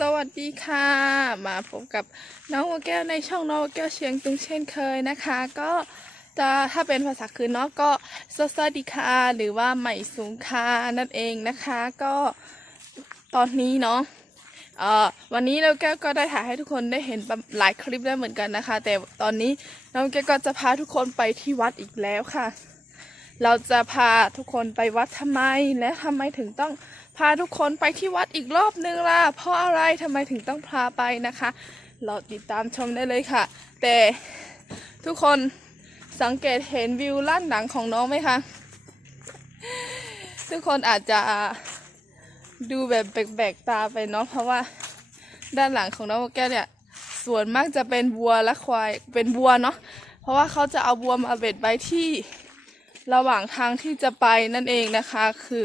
สวัสดีค่ะ มาพบกับน้องวัวแก้วในช่องน้องวัวแก้วเชียงตุงเช่นเคยนะคะ ก็จะถ้าเป็นภาษาคืนเนาะก็สวัสดีค่ะหรือว่าใหม่สูงค่ะนั่นเองนะคะ ก็ตอนนี้เนาะเอ่อวันนี้เราแก้วก็ได้ถ่ายให้ทุกคนได้เห็นหลายคลิปแล้เหมือนกันนะคะ แต่ตอนนี้น้องแก้วก็จะพาทุกคนไปที่วัดอีกแล้วค่ะ เราจะพาทุกคนไปวัดทำไมและทำไมถึงต้อง พาทุกคนไปที่วัดอีกรอบนึงล่ะ เพราะอะไรทำไมถึงต้องพาไปนะคะ เราติดตามชมได้เลยค่ะ แต่ทุกคนสังเกตเห็นวิวล้านหลังของน้องไหมคะ ทุกคนอาจจะดูแบบแปลกๆตาไปเนาะเพราะว่าด้านหลังของน้องแก้วเนี่ยส่วนมากจะเป็นวัวและควายเป็นวัวเนาะเพราะว่าเขาจะเอาวัวมาเบ็ดไว้ที่ระหว่างทางที่จะไปนั่นเองนะคะ คือ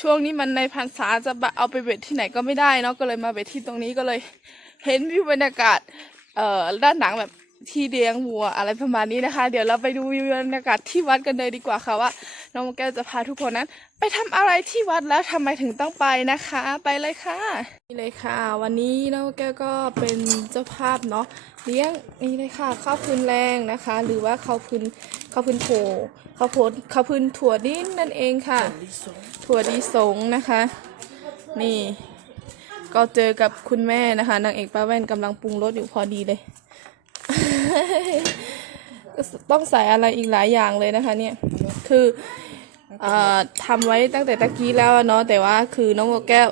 ช่วงนี้มันในพรรษาจะเอาไปเบ็ดที่ไหนก็ไม่ได้เนาะก็เลยมาเบ็ดที่ตรงนี้ก็เลย เห็นวิวบรรยากาศเอ่อด้านหลังแบบ ที่เลี้ยงวัวอะไรประมาณนี้นะคะ เดี๋ยวเราไปดูวิวบรรยากาศที่วัดกันเลยดีกว่าค่ะว่าน้องแก้วจะพาทุกคนนั้น ไปทำอะไรที่วัดแล้วทำไมถึงต้องไปนะคะ ไปเลยค่ะนี่เลยค่ะ วันนี้น้องแก้วก็เป็นเจ้าภาพเนาะเลี้ยงนี่เลยค่ะข้าวพื้นแรงนะคะ หรือว่าข้าวพื้นข้าวพื้นโถข้าวโพดข้าวพื้นถั่วดิ้นนั่นเองค่ะ ถั่วดีสงนะคะ นี่ก็เจอกับคุณแม่นะคะนางเอกป้าแว่นกำลังปรุงรสอยู่พอดีเลย ต้องใส่อะไรอีกหลายอย่างเลยนะคะ เนี่ย คืออ่อทำไว้ตั้งแต่ตะกี้แล้วเนาะแต่ว่าคือน้องโมแก้ว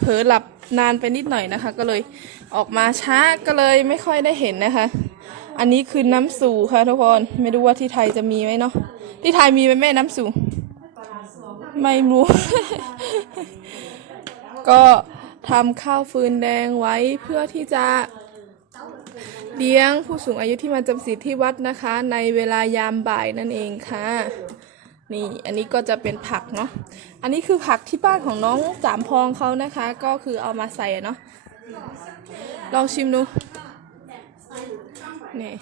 เผลอหลับนานไปนิดหน่อยนะคะ ก็เลยออกมาช้าก็เลยไม่ค่อยได้เห็นนะคะ อันนี้คือน้ำสู่ค่ะทุกคนไม่รู้ว่าที่ไทยจะมีไหมเนาะที่ไทยมีไหมแม่น้ำสู่ไม่รู้ ก็ทำข้าวฟืนแดงไว้เพื่อที่จะ เลี้ยงผู้สูงอายุที่มาจำศีลที่วัดนะคะ ในเวลายามบ่ายนั่นเองค่ะ นี่อันนี้ก็จะเป็นผักเนาะอันนี้คือผักที่บ้านของน้องสามพองเขานะคะ ก็คือเอามาใส่เนาะลองชิมดูนี่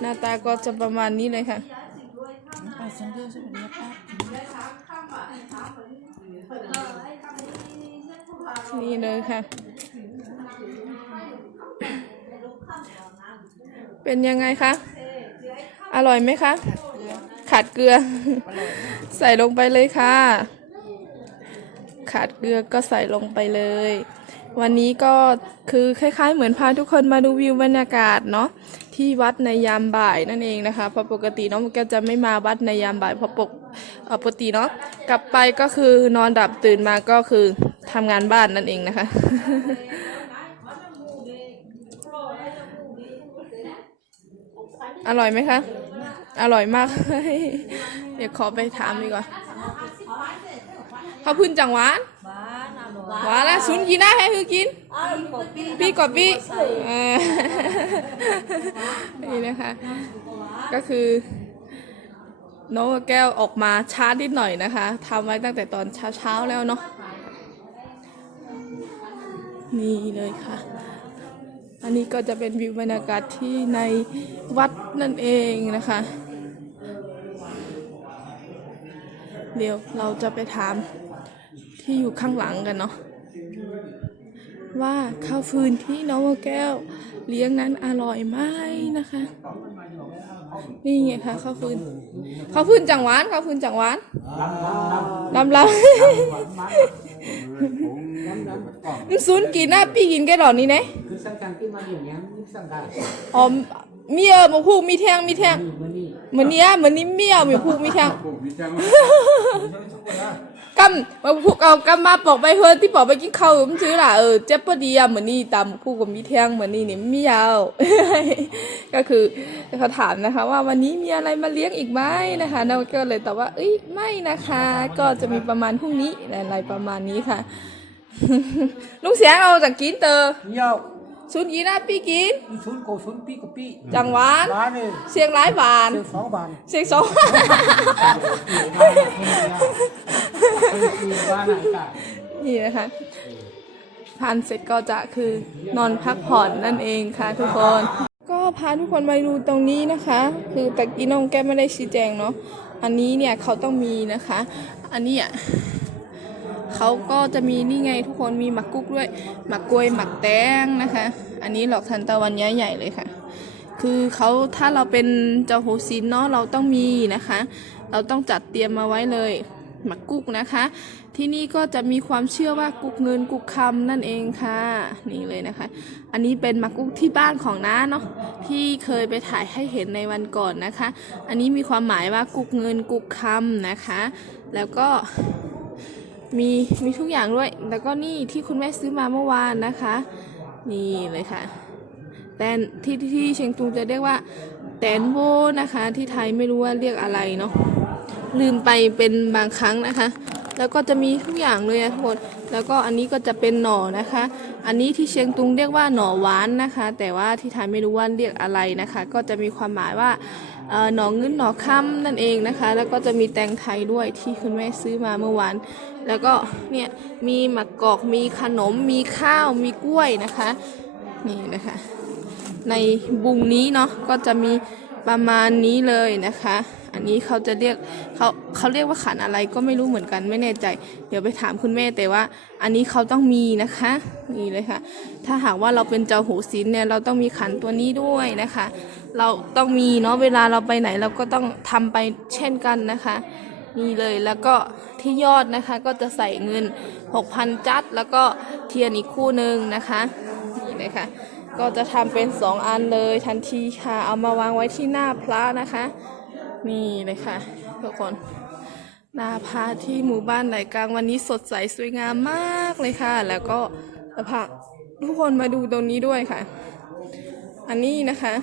หน้าตาก็จะประมาณนี้เลยค่ะนี่เลยค่ะ เป็นยังไงคะ อร่อยไหมคะ ขาดเกลือ ใส่ลงไปเลยค่ะ ขาดเกลือก็ใส่ลงไปเลย วันนี้ก็คือคล้ายๆ เหมือนพาทุกคนมาดูวิวบรรยากาศเนาะที่วัดในยามบ่ายนั่นเองนะคะเพราะปกติน้องแกจะไม่มาวัดในยามบ่ายเพราะปกเอ่อปกติเนาะกลับไปก็คือนอนดับตื่นมาก็คือทำงานบ้านนั่นเองนะคะ อร่อยไหมคะ อร่อยมาก เดี๋ยวขอไปถามดีกว่าเขาวพื้นจังหวานหวานแล้วซุนกินได้ให้คือกินปีกว่าปีเออนี่นะคะ ก็คือ น้องแก้วออกมาช้านิดหน่อยนะคะทำไว้ตั้งแต่ตอนเช้าๆแล้วเนาะนี่เลยค่ะ อันนี้ก็จะเป็นวิวบรรยากาศที่ในวัดนั่นเองนะคะ เดี๋ยวเราจะไปถามที่อยู่ข้างหลังกันเนาะว่าข้าวฟืนที่น้องแก้วเลี้ยงนั้นอร่อยไหมนะคะ นี่ไงคะข้าวฟืนข้าวฟืนจังหวานข้าวฟืนจังหวานลำลำ มันซุนกินนะพี่กินแค่หลอดนี้นะคือสังกัดที่มาอย่างนี้นี่สังกัดอ๋อมีเออมูพูกมีแทงมีแทงเหมือนเนี้ยเหมือนนี้เมียวมูพูกมีแทงปลูกวิจังกำมาพูกเอากำมาปอกไปเฮือนที่ปอกไปกินข้าวมันซื้อล่ะเออเจ็บพอดีอะเหมือนนี่ตามหมูพูกกับมีแทงเหมือนนี่นี่มียาวก็คือเขาถามนะคะ ว่าวันนี้มีอะไรมาเลี้ยงอีกไหมนะคะเราก็เลยตอบว่าเอ้ยไม่นะคะ ก็จะมีประมาณพรุ่งนี้อะไรประมาณนี้ค่ะ ลุงเสียงเราจากกินเตอเยี่ยวชุนยีน่าพี่กินอีชุนโกชุนปีกับปีจังหวานร้านนี่เสียงร้ายบานเจ็ดสองบาทเสียงสองบ้านไหนกันนี่นะคะทานเสร็จก็จะคือนอนพักผ่อนนั่นเองค่ะทุกคน ก็พาทุกคนมาดูตรงนี้นะคะ คือตะกี้น้องแก้มไม่ได้ชี้แจงเนาะอันนี้เนี่ยเขาต้องมีนะคะ อันนี้อะ เขาก็จะมีนี่ไงทุกคนมีหมักกุ๊กด้วยหมักกล้วยหมักแตงนะคะ อันนี้หลอกทันตะวันย้ายใหญ่เลยค่ะ คือเขาถ้าเราเป็นเจ้าโฮซินเนาะเราต้องมีนะคะ เราต้องจัดเตรียมมาไว้เลยหมักกุ๊กนะคะ ที่นี่ก็จะมีความเชื่อว่ากุ๊กเงินกุ๊กคำนั่นเองค่ะ นี่เลยนะคะ อันนี้เป็นหมักกุ๊กที่บ้านของน้าเนาะที่เคยไปถ่ายให้เห็นในวันก่อนนะคะ อันนี้มีความหมายว่ากุ๊กเงินกุ๊กคำนะคะ แล้วก็ มีมีทุกอย่างด้วย แล้วก็นี่ที่คุณแม่ซื้อมาเมื่อวานนะคะ นี่เลยค่ะ แต่ที่ที่เชียงตุงจะเรียกว่า แตนโบนะคะ ที่ไทยไม่รู้ว่าเรียกอะไรเนาะ ลืมไปเป็นบางครั้งนะคะ แล้วก็จะมีทุกอย่างเลยทุกคน แล้วก็อันนี้ก็จะเป็นหน่อนะคะ อันนี้ที่เชียงตุงเรียกว่าหน่อหวานนะคะ แต่ว่าที่ไทยไม่รู้ว่าเรียกอะไรนะคะ ก็จะมีความหมายว่า หน่อเงินหน่อค่ำนั่นเองนะคะ แล้วก็จะมีแตงไทยด้วยที่คุณแม่ซื้อมาเมื่อวาน แล้วก็เนี่ยมีหมักกอกมีขนมมีข้าวมีกล้วยนะคะนี่นะคะ ในบุงนี้เนาะก็จะมีประมาณนี้เลยนะคะ อันนี้เขาจะเรียกเขาเขาเรียกว่าขันอะไรก็ไม่รู้เหมือนกันไม่แน่ใจ เดี๋ยวไปถามคุณแม่แต่ว่า อันนี้เขาต้องมีนะคะนี่เลยค่ะ ถ้าหากว่าเราเป็นเจ้าหูศิลเนี่ยเราต้องมีขันตัวนี้ด้วยนะคะ เราต้องมีเนาะเวลาเราไปไหนเราก็ต้องทำไปเช่นกันนะคะนี่เลยแล้วก็ที่ยอดนะคะก็จะใส่เงิน 6,000 จัด แล้วก็เทียนอีกคู่หนึ่งนะคะนี่เลยค่ะก็จะทำเป็น 2 อันเลยทันทีค่ะ เอามาวางไว้ที่หน้าพระนะคะ นี่เลยค่ะทุกคนหน้าพระที่หมู่บ้านไหลกลางวันนี้สดใสสวยงามมากเลยค่ะ แล้วก็จะพาทุกคนมาดูตรงนี้ด้วยค่ะ อันนี้นะคะ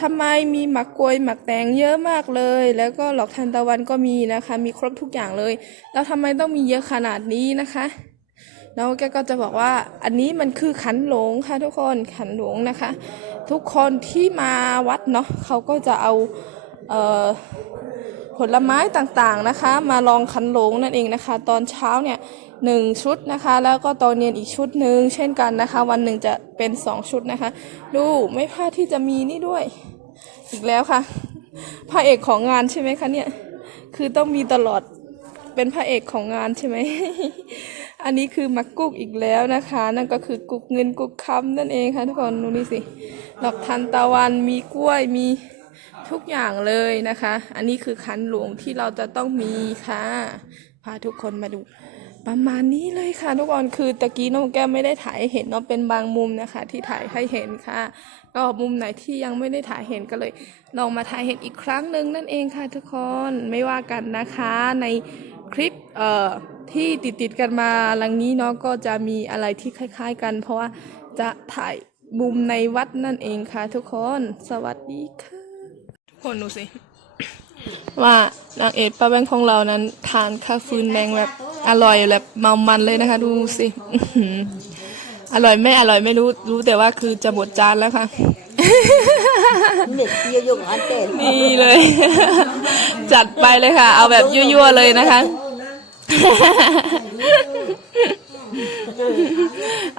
ทำไมมีหมักกลวยหมักแตงเยอะมากเลย แล้วก็หลอกทานตะวันก็มีนะคะ มีครบทุกอย่างเลย แล้วทำไมต้องมีเยอะขนาดนี้นะคะแล้วแกก็จะบอกว่าอันนี้มันคือขันหลงค่ะทุกคนขันหลงนะคะ ทุกคนที่มาวัดเนาะเขาก็จะเอา ผลไม้ต่างๆนะคะมาลองขันหลงนั่นเองนะคะ ตอนเช้าเนี่ยหนึ่งชุดนะคะ แล้วก็ตอนเย็นอีกชุดหนึ่งเช่นกันนะคะ วันหนึ่งจะเป็นสองชุดนะคะ ดูไม่พลาดที่จะมีนี่ด้วย อีกแล้วค่ะพระเอกของงานใช่ไหมคะเนี่ยคือต้องมีตลอดเป็นพระเอกของงานใช่ไหม อันนี้คือมักกุกอีกแล้วนะคะ นั่นก็คือกุกเงินกุกคำนั่นเองค่ะทุกคนดูนี่สิดอกทานตะวันมีกล้วยมี ทุกอย่างเลยนะคะ อันนี้คือขันหลวงที่เราจะต้องมีค่ะ พาทุกคนมาดู ประมาณนี้เลยค่ะ ทุกคนคือตะกี้น้องแก้วไม่ได้ถ่ายเห็นเนาะเป็นบางมุมนะคะ ที่ถ่ายให้เห็นค่ะก็มุมไหนที่ยังไม่ได้ถ่ายเห็นก็เลย ลองมาถ่ายเห็นอีกครั้งหนึ่งนั่นเองค่ะ ทุกคนไม่ว่ากันนะคะในคลิปเอ่อที่ติดติดกันมาหลังนี้เนาะก็จะมีอะไรที่คล้าย ๆ กัน เพราะว่าจะถ่ายมุมในวัดนั่นเองค่ะ ทุกคน สวัสดีค่ะ ทุกคนดูสิ ว่านางเอกป้าแบงค์ของเรานั้น ทานข้าวฟืนแมงแบบอร่อยแบบเมามันเลยนะคะ ดูสิอื้อหืออร่อยไม่อร่อยไม่รู้รู้แต่ว่าคือจะหมดจานแล้วค่ะเด็กเยอะๆอันเต็มนี่เลย จัดไปเลยค่ะ เอาแบบยั่วๆเลยนะคะ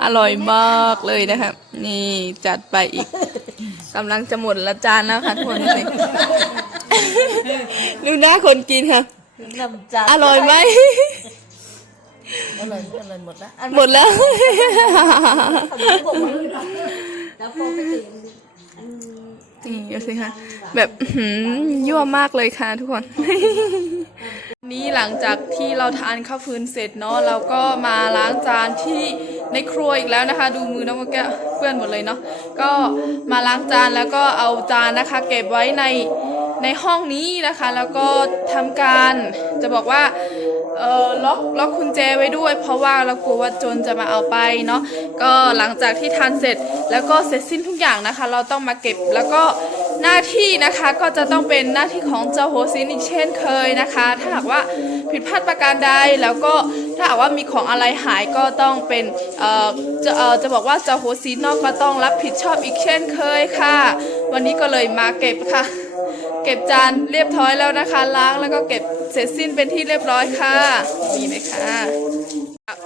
อร่อยมากเลยนะคะ นี่จัดไปอีก กำลังจะหมดละจานแล้วค่ะทุกคนดูสิดูหน้าคนกินค่ะ น้ำจานอร่อยไหม อร่อยอร่อยหมดละอันหมดแล้วแล้วพอไปถึงอันนี่ดูสิคะแบบอื้อหือยั่วมากเลยค่ะทุกคน นี่หลังจากที่เราทานข้าวฟืนเสร็จเนาะเราก็มาล้างจานที่ ในครัวอีกแล้วนะคะ ดูมือน้องแก้วเปื้อนหมดเลยเนาะก็มาล้างจานแล้วก็เอาจานนะคะ เก็บไว้ในในห้องนี้นะคะ แล้วก็ทำการจะบอกว่าเออล็อกล็อกกุญแจไว้ด้วย เพราะว่าเรากลัวว่าโจรจะมาเอาไปเนาะก็หลังจากที่ทานเสร็จแล้วก็เสร็จสิ้นทุกอย่างนะคะ เราต้องมาเก็บแล้วก็ หน้าที่นะคะก็จะต้องเป็นหน้าที่ของเจ้าโฮซินอีกเช่นเคยนะคะ ถ้าหากว่าผิดพลาดประการใดแล้วก็ถ้าหากว่ามีของอะไรหายก็ต้องเป็นเอ่อจะเอ่อจะบอกว่าเจ้าโฮซินนอกก็ต้องรับผิดชอบอีกเช่นเคยค่ะ วันนี้ก็เลยมาเก็บค่ะ เก็บจานเรียบร้อยแล้วนะคะ ล้างแล้วก็เก็บเสร็จสิ้นเป็นที่เรียบร้อยค่ะนี่เลยค่ะ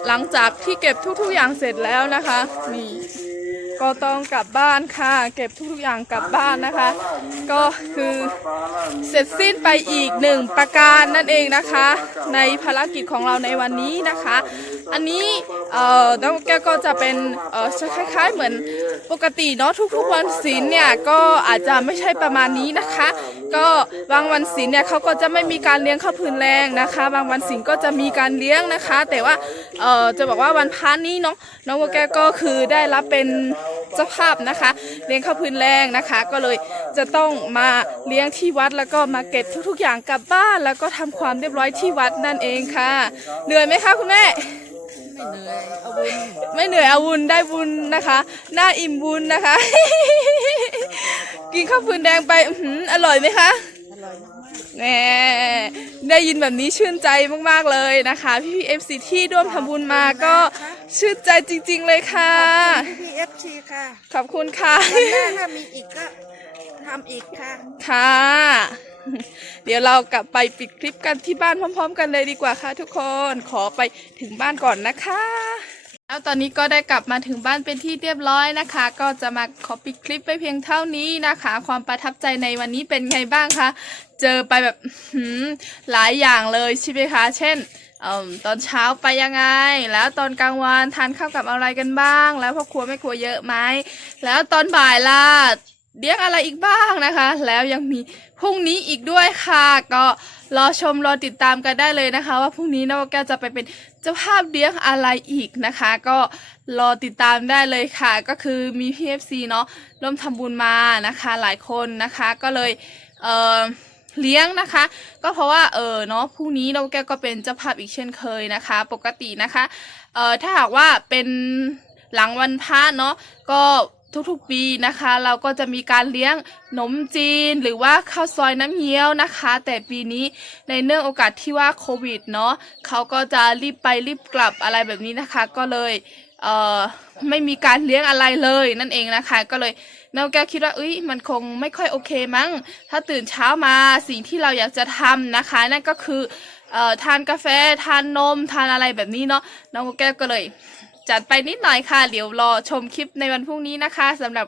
หลังจากที่เก็บทุกๆอย่างเสร็จแล้วนะคะนี่ ก็ต้องกลับบ้านค่ะ เก็บทุกๆอย่างกลับบ้านนะคะ ก็คือเสร็จสิ้นไปอีกหนึ่งประการนั่นเองนะคะ ในภารกิจของเราในวันนี้นะคะ อันนี้เอ่อน้องแก้วก็จะเป็นเอ่อคล้ายๆ เหมือนปกติเนาะทุกๆวันศีลเนี่ยก็อาจจะไม่ใช่ประมาณนี้นะคะ ก็บางวันศีลเนี่ยเขาก็จะไม่มีการเลี้ยงข้าวพื้นแรงนะคะ บางวันศีลก็จะมีการเลี้ยงนะคะ แต่ว่าเอ่อจะบอกว่าวันพระนี้เนาะน้องแก้วก็คือได้รับเป็นเจ้าภาพนะคะ เลี้ยงข้าวพื้นแรงนะคะ ก็เลยจะต้องมาเลี้ยงที่วัดแล้วก็มาเก็บทุกๆอย่างกลับบ้าน แล้วก็ทำความเรียบร้อยที่วัดนั่นเองค่ะเหนื่อยไหมคะคุณแม่ ไม่เหนื่อยเอาบุญไม่เหนื่อยเอาบุญได้บุญนะคะ หน้าอิ่มบุญนะคะ กินข้าวฟืนแดงไปอื้อหืออร่อยไหมคะอร่อยมากแหน่ได้ยินแบบนี้ชื่นใจมากๆเลยนะคะ พี่พีเอฟซีที่ร่วมทำบุญมาก็ชื่นใจจริง ๆ เลยค่ะๆพี่เอฟซีค่ะขอบคุณค่ะวันหน้าถ้ามีอีกก็ทำอีกค่ะ ค่ะ เดี๋ยวเรากลับไปปิดคลิปกันที่บ้านพร้อม ๆ กันเลยดีกว่าค่ะทุกคนขอไปถึงบ้านก่อนนะคะแล้วตอนนี้ก็ได้กลับมาถึงบ้านเป็นที่เรียบร้อยนะคะ ก็จะมาขอปิดคลิปไปเพียงเท่านี้นะคะ ความประทับใจในวันนี้เป็นไงบ้างคะเจอไปแบบหืมหลายอย่างเลยใช่ไหมคะ เช่นอตอนเช้าไปยังไง แล้วตอนกลางวันทานข้าวกับอะไรกันบ้าง แล้วพ่อครัวแม่ครัวเยอะไหมแล้วตอนบ่ายล่ะ เลี้ยงอะไรอีกบ้างนะคะ แล้วยังมีพรุ่งนี้อีกด้วยค่ะ ก็รอชมรอติดตามกันได้เลยนะคะ ว่าพรุ่งนี้นวแก้วจะไปเป็นเจ้าภาพเลี้ยงอะไรอีกนะคะ ก็รอติดตามได้เลยค่ะ ก็คือมี PFC เนาะร่วมทำบุญมานะคะ หลายคนนะคะก็เลยเออเลี้ยงนะคะ ก็เพราะว่าเออเนาะพรุ่งนี้นวแก้วก็เป็นเจ้าภาพอีกเช่นเคยนะคะ ปกตินะคะเออถ้าหากว่าเป็นหลังวันพระเนาะก็ ทุกๆปีนะคะ เราก็จะมีการเลี้ยงขนมจีนหรือว่าข้าวซอยน้ำเงี้ยวนะคะ แต่ปีนี้ในเนื่องโอกาสที่ว่าโควิดเนาะเขาก็จะรีบไปรีบกลับอะไรแบบนี้นะคะ ก็เลยเอ่อไม่มีการเลี้ยงอะไรเลยนั่นเองนะคะ ก็เลยน้องแก้วคิดว่าเอ้ยมันคงไม่ค่อยโอเคมั้ง ถ้าตื่นเช้ามาสิ่งที่เราอยากจะทำนะคะ นั่นก็คือเอ่อทานกาแฟทานนมทานอะไรแบบนี้เนาะน้องแก้วก็เลย จัดไปนิดหน่อยค่ะเดี๋ยวรอชมคลิปในวันพรุ่งนี้นะคะสำหรับ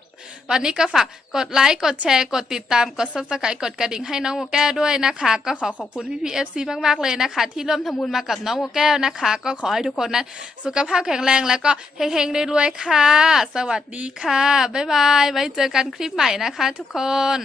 วันนี้ก็ฝากกดไลค์กดแชร์ กดติดตามกด subscribe กดกระดิ่งให้น้องโมแก้วด้วยนะคะ ก็ขอขอบคุณพี่พีเอฟซีมากๆเลยนะคะ ที่ร่วมทำบุญมากับน้องโมแก้วนะคะ ก็ขอให้ทุกคนนั้นสุขภาพแข็งแรงแล้วก็เฮงๆรวยๆค่ะ สวัสดีค่ะบ๊ายบายไว้เจอกันคลิปใหม่นะคะ ทุกคน